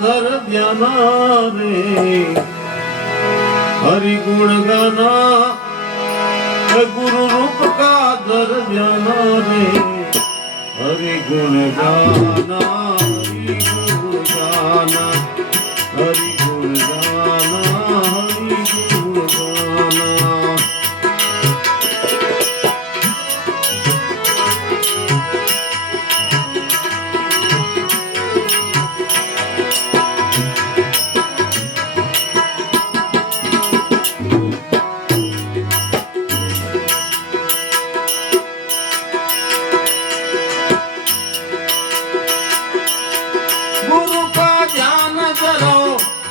धर ध्याना रे हरि गुण गाना गुरु रूप का धर ध्याना रे हरि गुण गाना हरि गुण गाना हरि गुण गाना हरि गुण गाना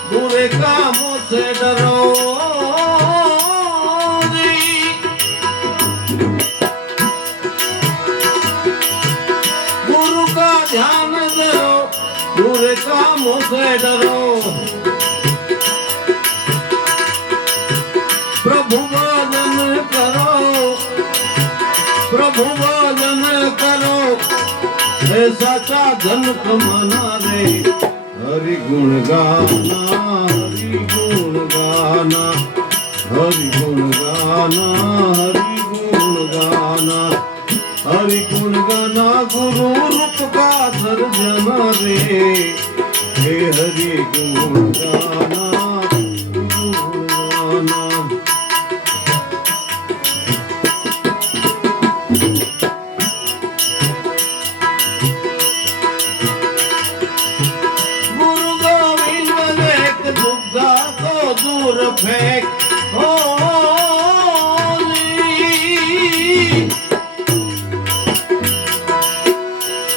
बुरे कामों से डरो गुरु का ध्यान करो बुरे कामों से डरो प्रभु भजन करो प्रभु भजन करो ऐसा सा धन कमाना रे हरि गुण गाना हरि गुण गाना हरि गुण गाना हरि गुण गाना हरि गुण गाना गुरु रूप का धर जना रे हे हरि गुण गाना गुण गाना दूर फेंक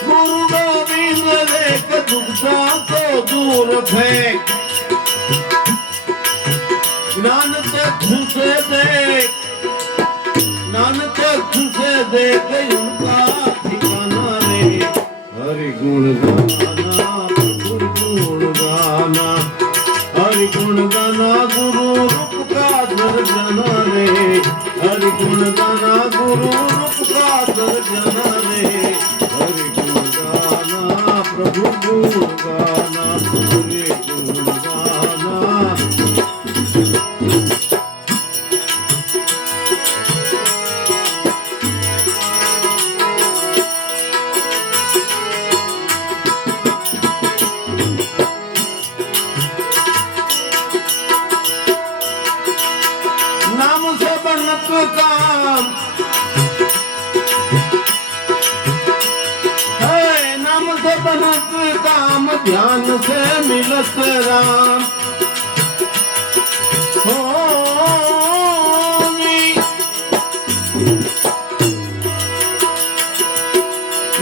गुरु गोविंद देख दुखदा को दूर फेंक ज्ञान चक्षु से देख ज्ञान चक्षु से देख उनका ठिकाना रे हरि गुण गाना गुण गाना हरि गुण गाना गुरु रूप का धर जना रे हरि गुण गाना गुरु रूप का धर जना रे हरि गुण गाना प्रभु गुण गाना हरि गुण गाना नाम से बनत काम है नाम से बनत काम ध्यान से मिलत राम हो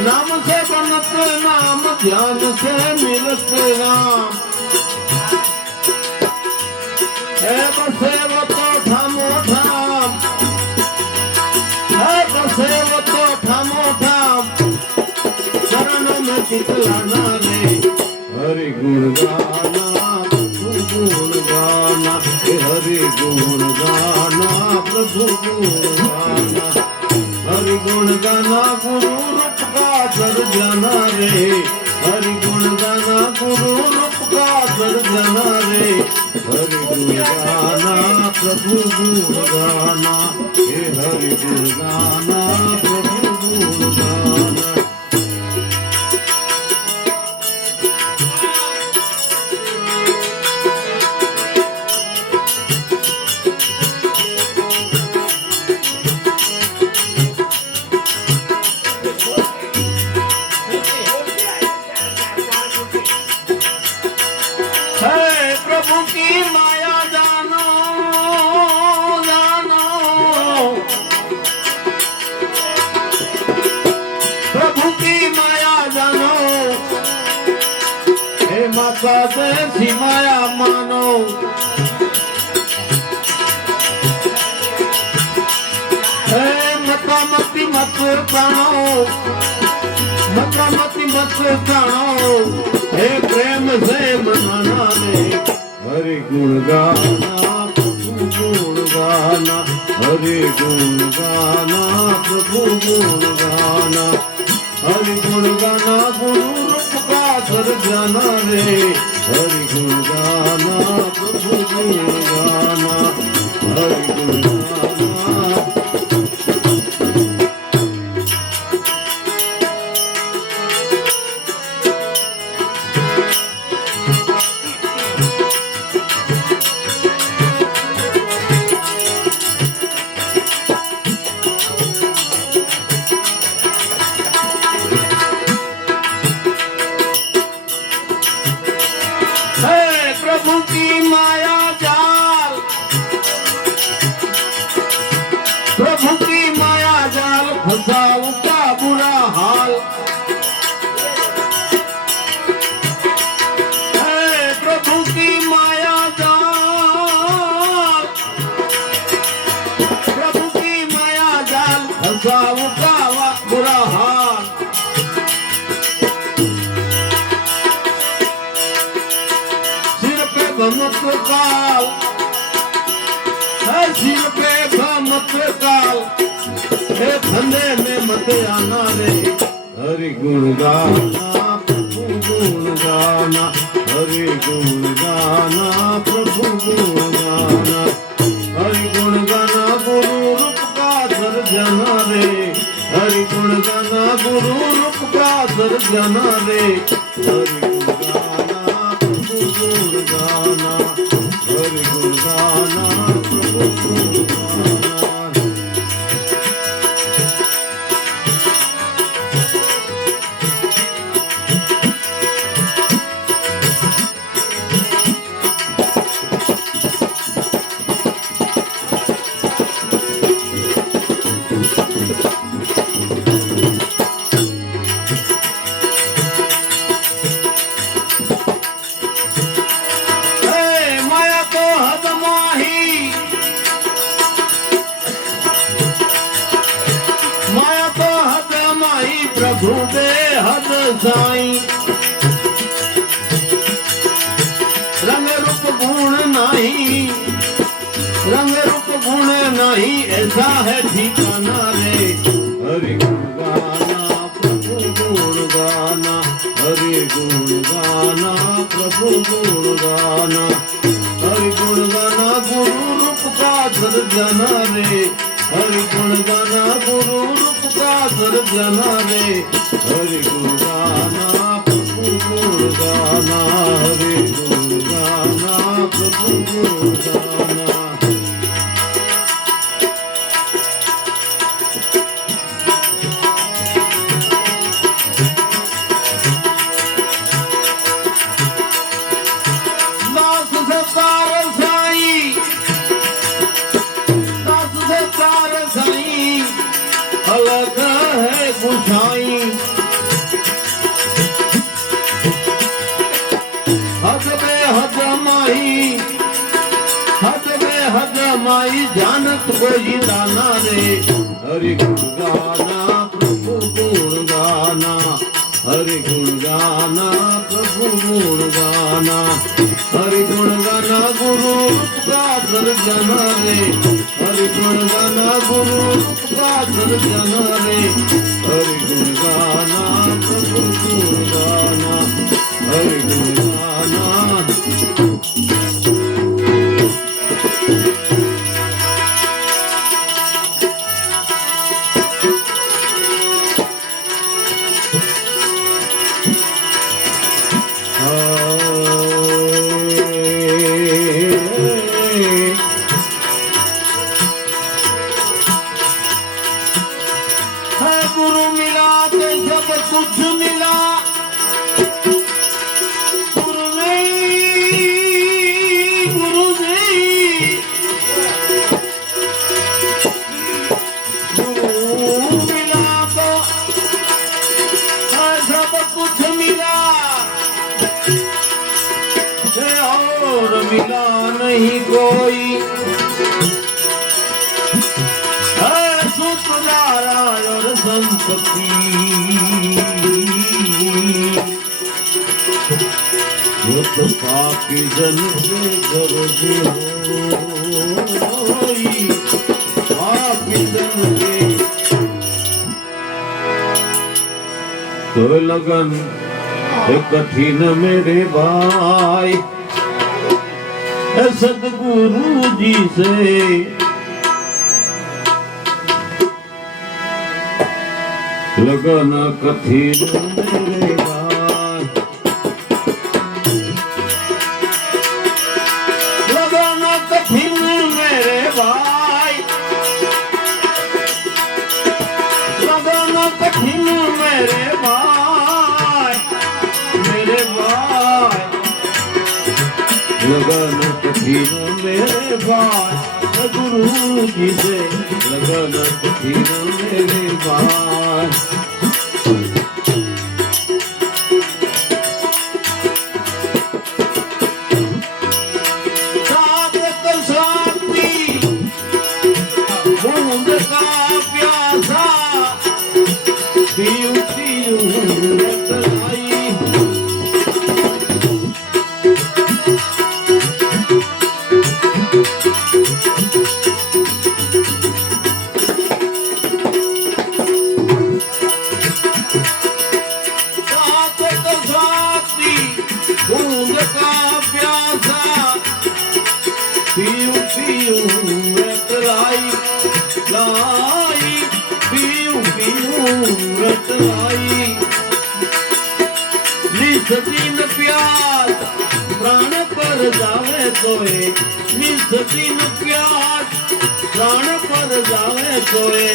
नाम से बनत नाम ध्यान से मिलत राम है बसे वो तो ठमो ठाम है बसे वो तो ठमो ठाम शरण में चितलाना रे हरि गुण गाना प्रभु गुण गाना हरि गुण गाना प्रभु गुण गाना हरि गुण गाना गुरु रूप का धर जाना रे हरि गुण गाना गुरु रूप का धर जाना रे हरि गुण गाना प्रभु गुण गाना हे हरि गुण गाना प्रभु गुण गाना प्रभु की माया जानो जानो प्रभु की माया जानो हे माता जैसी माया मानो हे मता मती मत प्राणो मता मती मत प्राणो हे प्रेम से मनाना रे हरि गुण गाना प्रभु गुण गाना हरि गुण गाना प्रभु गुण गाना हरि गुण गाना गुरु रूप का सर्जना रे हरि गुण गाना प्रभु गुण गाना हरि गुण गाना प्रभु की माया जाल प्रभु की माया जाल फसाऊ का बुरा हाल है प्रभु की माया जाल प्रभु की माया जाल फसाऊ का बुरा हाल भ्रमत काल सिर पे भ्रमत काल हे धंधे में मत आना रे हरि गुण गाना प्रभु गुण गाना हरि गुण गाना प्रभु गुण गाना हरि गुण गाना गुरु रूप का सर्जना रे हरि गुण गाना गुरु रूप का सर्जना रे हरि गुण गाना प्रभु गुण गाना हरि गुण गाना प्रभु गुण गाना प्रभु बेहद साईं रंग रूप गुण नहीं रंग रूप गुण नहीं ऐसा है ठिकाना रे हरि गुण गाना प्रभु गुण गाना हरि गुण गाना प्रभु गुण गाना हरि गुण गाना गुरु रूप का सर्जना रे हरि गुण गाना गुरु रूप का सर्जना रे हरि गुण गाना प्रभु गुण गाना हरि गुण गाना प्रभु गुण गाना दास सतार साईं दास सतार साईं अलग है बुझाई हद बेहद माई हद बेहद माई जानत कोई दाना रे हरि गुण गाना प्रभु गुण गाना हरि गुण गाना प्रभु गुण गाना हरि गुण गाना गुरु का सर्जना रे हरि गुण गाना गुरु का सर्जना रे हरि गुण गाना प्रभु गुण गाना हरि गुण गाना गुरु मिला तो सब कुछ मिला गुरु मिला तो सब कुछ मिला और मिला नहीं कोई सुतदारा और संपत्ति वो तो पापी जन के गर्ज होई पापी जन के तो लगन कठिन मेरे भाई सदगुरु जी से लगन कठिन मेरे भाई लगन कठिन मेरे भाई लगन कठिन मेरे भाई लगन कठिन मेरे भाई गुरु जी से लगन कठिन मेरे भाई सागत साथी बूंद का प्यासा पीऊ पीऊ रतलाई बूंद का प्यासा पीऊ पीऊ रतलाई लाई पीऊ पीऊ रतलाई निस दिन प्यास प्राण पर जावे कोई निस दिन प्यास प्राण पर जावे कोई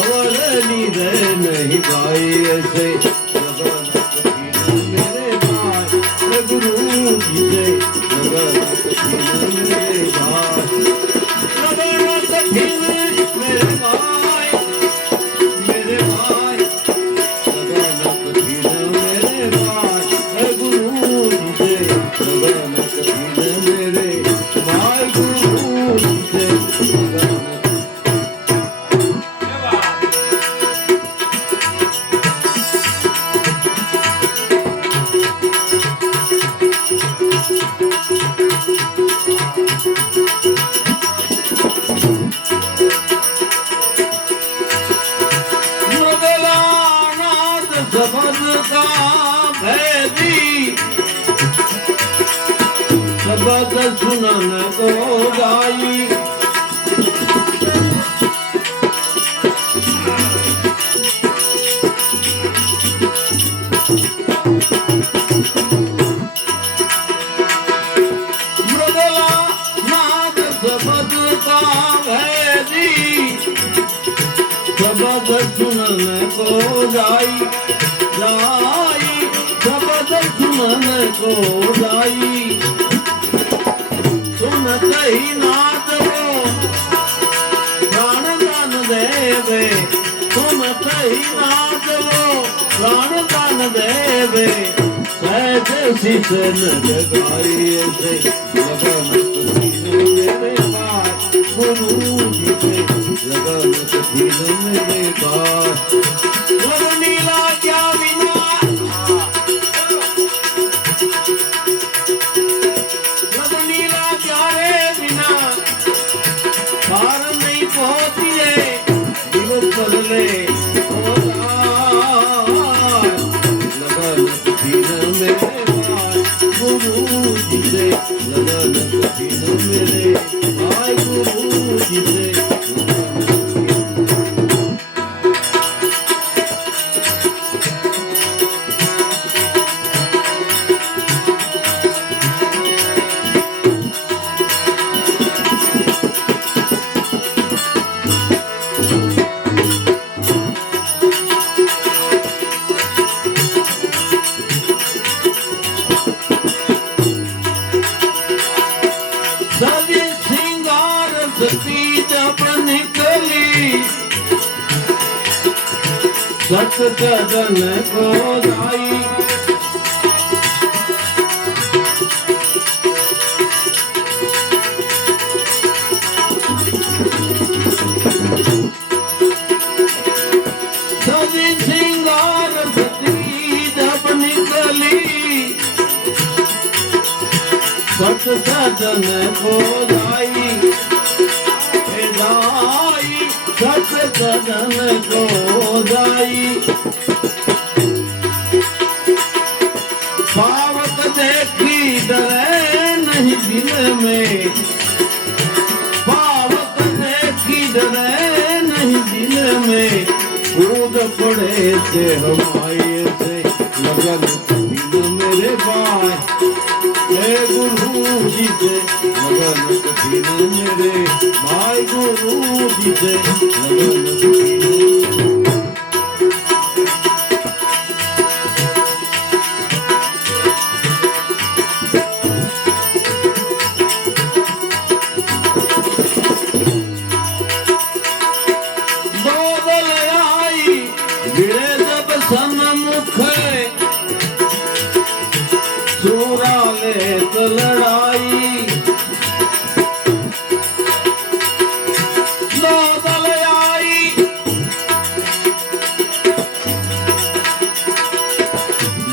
अवर नींद नहीं भाई ऐसे गुरु जी से लगन कठिन मेरे भाई लगन कठिन मेरे भाई लगन कठिन मेरे भाई गुरु जी से लगन कठिन मेरे भाई गुरु जी से लगन सबद का भैदी सबद सुनन को गाई मृगला नाद सबद का भैदी सबद सुनन को जाई जाई सबद सुनन को जाई सुनत ही नाद को प्राण दान देवे सुनत ही नाद को प्राण दान देवे सहज शीश न जगाई से लगन कठिन मेरे भाई गुरु जी से लगन कठिन मेरे भाई नीला क्या बिना नीला क्या रे बिना पार नहीं पहुंची है दिवस बदले लगन कठिन मेरे भाई गुरु जी से लगन कठिन मेरे भाई गुरु जी से सत कदन को जाई सभी सिंगार सती जब निकली सत कदन को जाई सत कदन को जाई पावक देखी डरे नहीं दिल में कूद पड़े से हमारे से लगन कठिन मेरे भाई हे गुरु जी से लगन कठिन मेरे भाई गुरु जी से लगन कठिन लड़ाई दो दल आई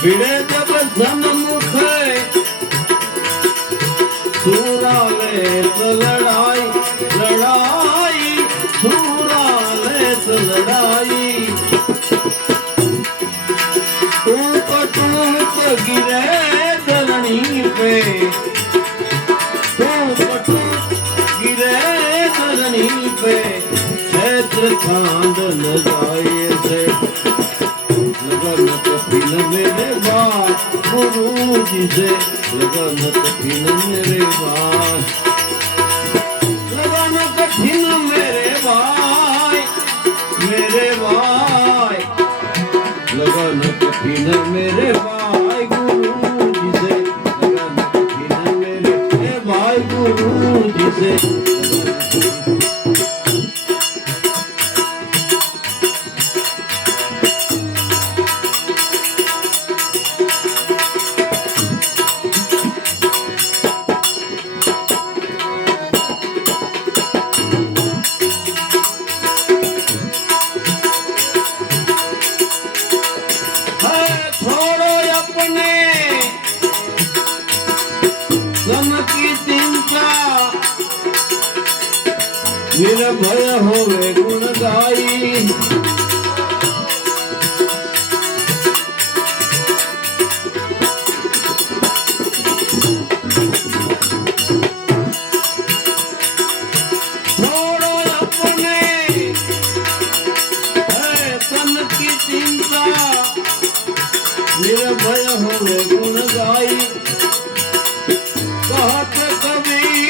भिड़े जब सन्मुख सूरा ले तो लड़ाई लड़ाई सूरा ले तो लड़ाई टूक गिरे धरणी पे गिरे धरणी पे क्षेत्र खांड न जाए से लगन कठिन मेरे बात गुरु जी से लगन कठिन मेरे बात लगन कठिन मेरे भाई मेरे भाई लगन कठिन मेरे भाई गुरु जी से लगन कठिन मेरे भाई गुरु जी से निर्भय होवे गुण गाई छोड़ो अपने तन की चिंता निर्भय होवे गुण गाई कहत कबीर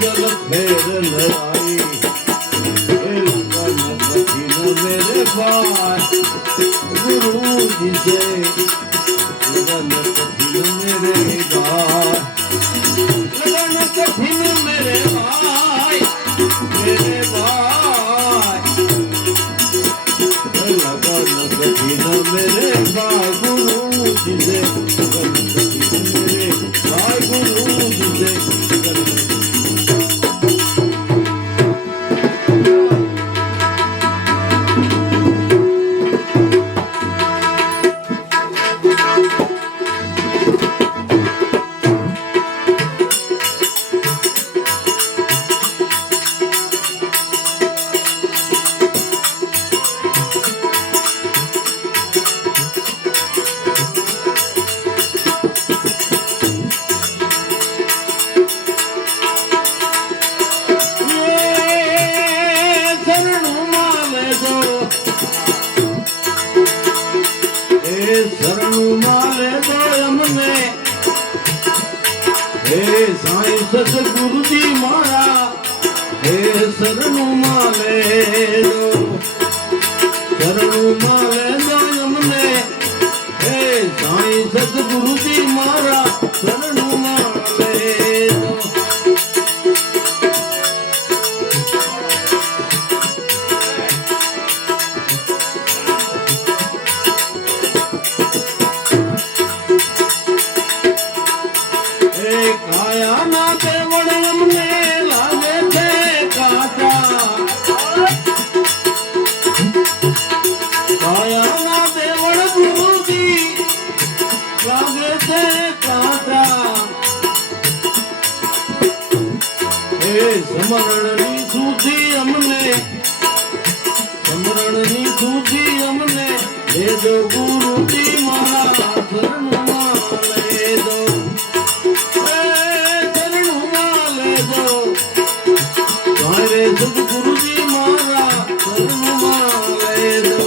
जल फेर लड़ाई लगन कठिन मेरे भाई गुरु जी से लगन कठिन मेरे भाई लगन कठिन मेरे भाई मेरे भाई लगन कठिन मेरे भाई गुरु जी से लगन कठिन मेरे भाई गुरु जी से सतगुरु जी मारा हे शरणु माले दो शरणु माले दो हमने हे साईं सतगुरु जी मारा शरणु माले दो काया ना देवड़ हमने लागे थे काटा સમરણની સુધી અમને લેજો ગુરુજી મારા શરણમાં લેજો શરણમાં લેજો મારે સદગુરુજી મારા શરણમાં લેજો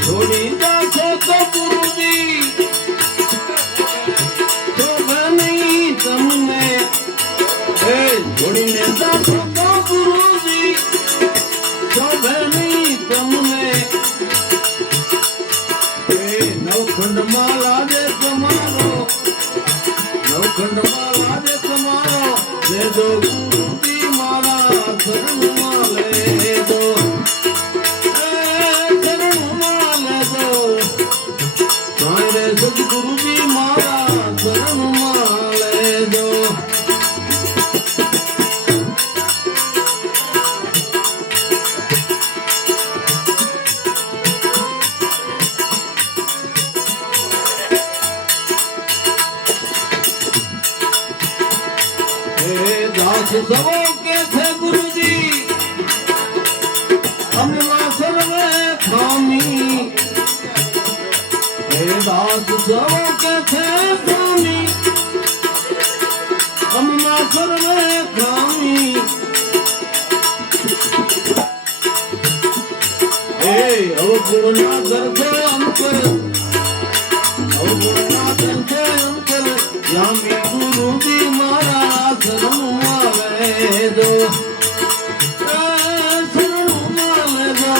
છોડી જાશો તો ગુરુજી શોભે નહીં તમને છોડીને જાશો તો ગુરુજી શોભે નહીં તમને નવખંડમાં લાગે તમારો લેજો ગુરુજી મારા શરણમાં લેજો સદગુરુજી મારા શરણમાં લેજો દાસ સવો કે છે ગુરુજી અમના સર્વે ખામી દાસ સવો કે છે સ્વામી અમના સર્વે ખામી અવગુણના દર્શે અંતર લાંબી ગુરુજી મારા શરણમાં લેજો શરણમાં લેજો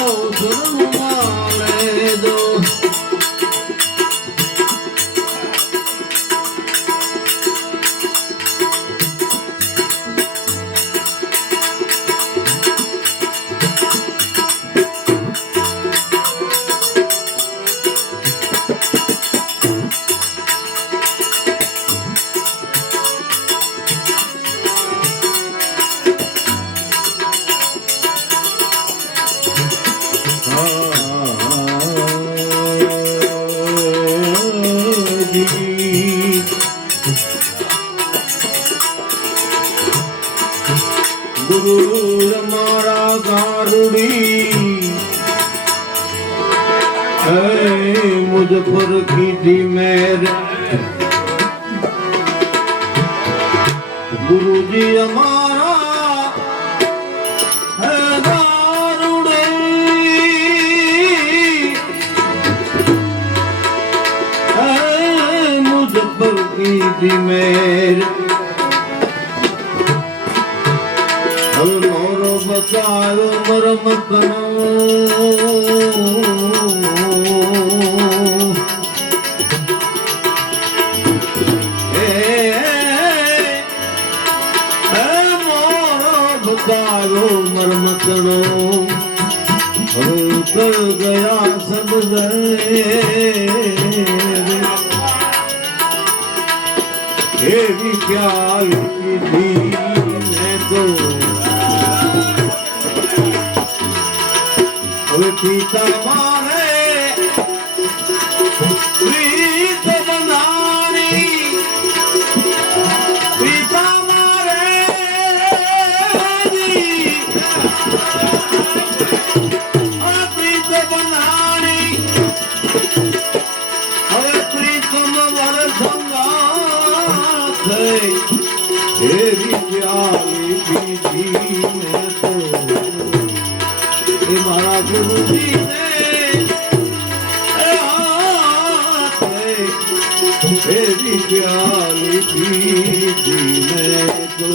ગુરુ અમારા ગારુડી મુझ પર કીધી મેર ગુરુજી અમારા ગારુડી મુझ પર કીધી મેર મોરો બચાયો મરમતનો મોરો બચાયો મરમતનો હવે કર ગયા સબ એવી પ્યારી કીધી મેં તો પિતા મારે પ્રીત બનાની પિતા મારે પ્રીત બનાની હવે પ્રીતમ વર સંગા થઈ એવી પ્યારી પીધી મેં તો મારા ગુરુજી તેરી પ્યાલી પીધી મેં તો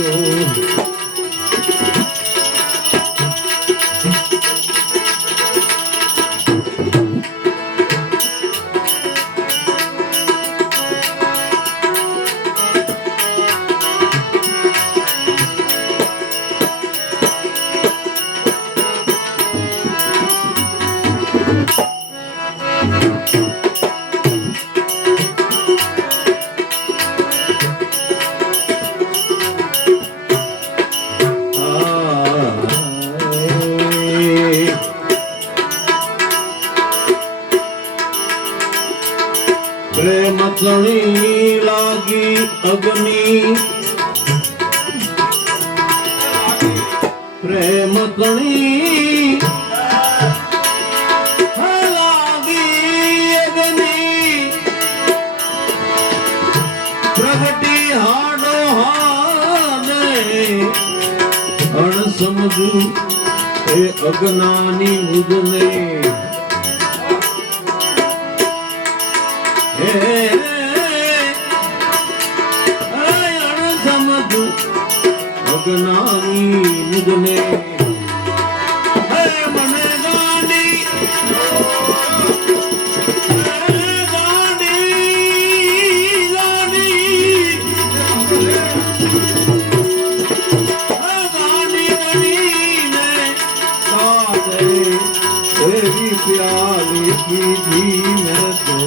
તણી લાગી અગ્નિ પ્રેમ તણી લાગી અગ્નિ પ્રગટી હાડો હાને અણ સમજુ એ અજ્ઞાની મુજને અજ્ઞાની મુજને મને ગાંડી प्याली पीधी मैं तो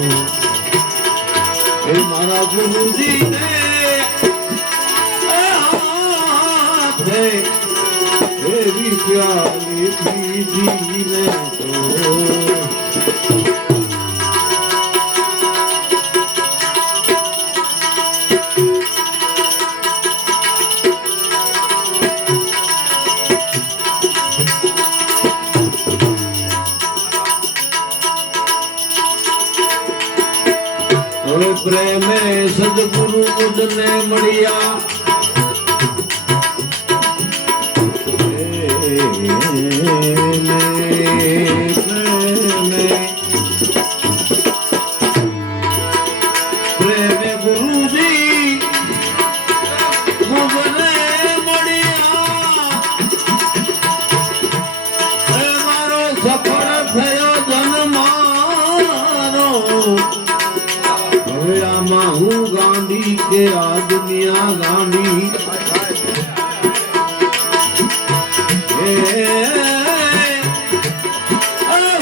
मारा गुरुजी ने तेरी प्याली पीधी मैं तो प्रेम सदगुरु मुझने मड़िया प्रेम गुरु जी मुझने मड़िया मारो सफर थयो जन्मारो हूँ गांधी के आदमिया गांधी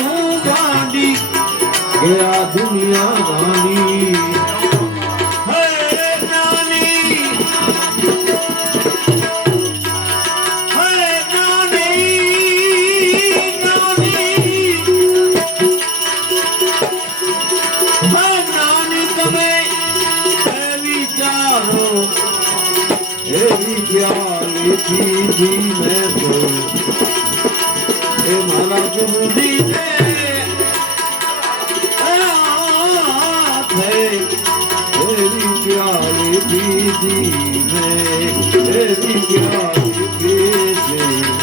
हूँ गांधी के आदमिया गांधी जी मैं तो मारा गुरुजी ने तेरी प्यारी दीदी में तेरी प्यारी बेटे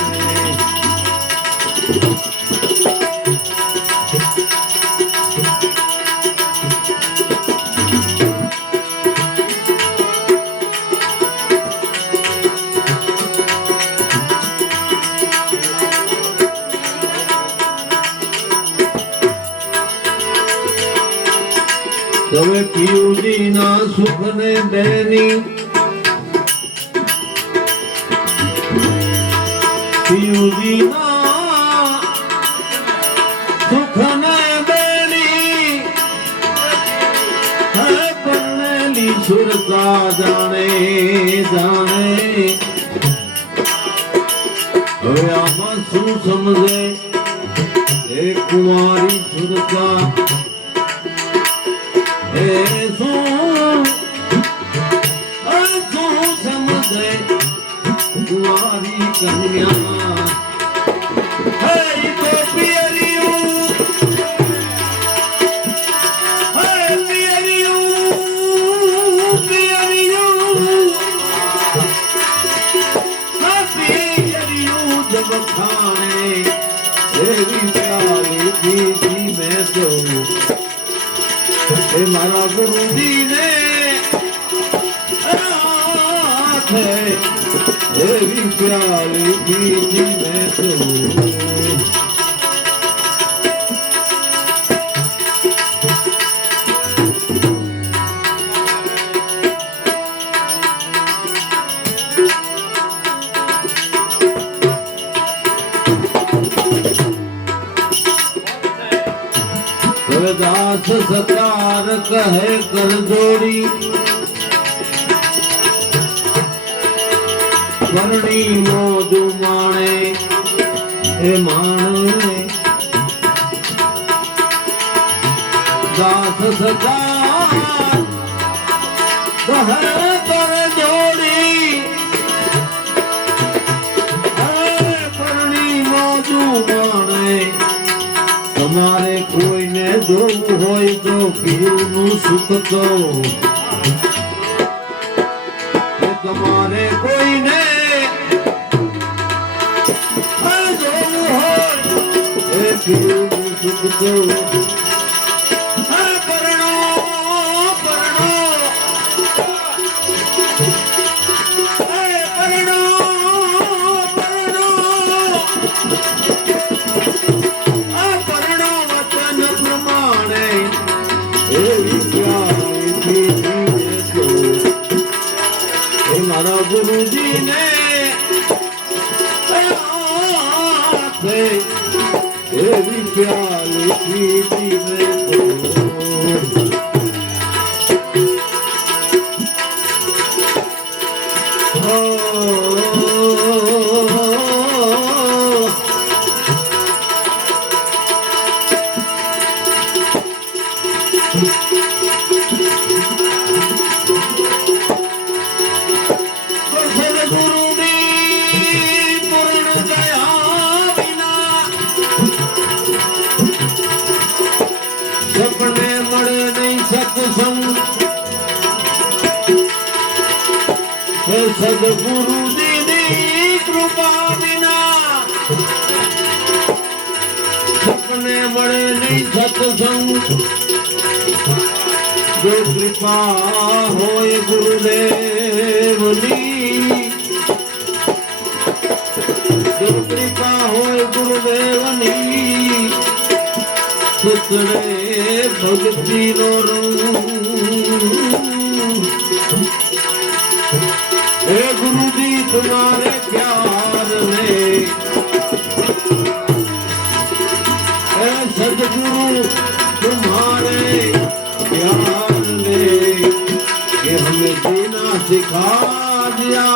તમે પિયુજી ના સુખ ને બેની પિયુજી ના સુખ ને બેની હે પરણેલી સુરતા જાણે જાણે હવે આમાં શું સમજે એ કુંવારી સુરતા समझे कुमारी कन्या तो पियरियों जब खाने तेरी प्यारी दीदी मैं तो मारा गुरुजी ने तेरी प्यारी दीदी मैं तो दास सतार कहे कर जोड़ी परणी मोजू माणे हे माणे दास सतार કરે જોડી પરણી મોજુ માણે તમારે કોઈને જોવું હોય તો પીરનું સુખ તો તમારે કોઈને જોવું હોય એ પીરનું સુખ તો મારા ગુરુજી ને એવી પ્યાલી પીતી સપને મળે નહીં સત્સંગ સદગુરુ દીદી કૃપા વિના સપને મળે નહીં સત્સંગ જો કૃપા હોય ગુરુદેવની જો કૃપા હોય ગુરુદેવની સુતરે ભક્તિ નો રંગ હે ગુરુજી तुम्हारे प्यार में हे सदगुरु तुम्हारे प्यार ने कि हमें जीना सिखा दिया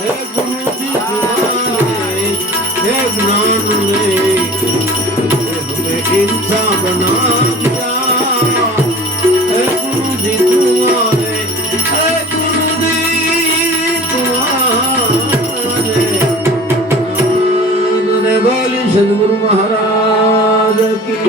हे गुरुजी तुम्हारे हे ज्ञान ने इंसान बना दिया हे गुरुजी तुम्हारे हे गुरुजी तुम्हारे ने बोली सदगुरु महाराज की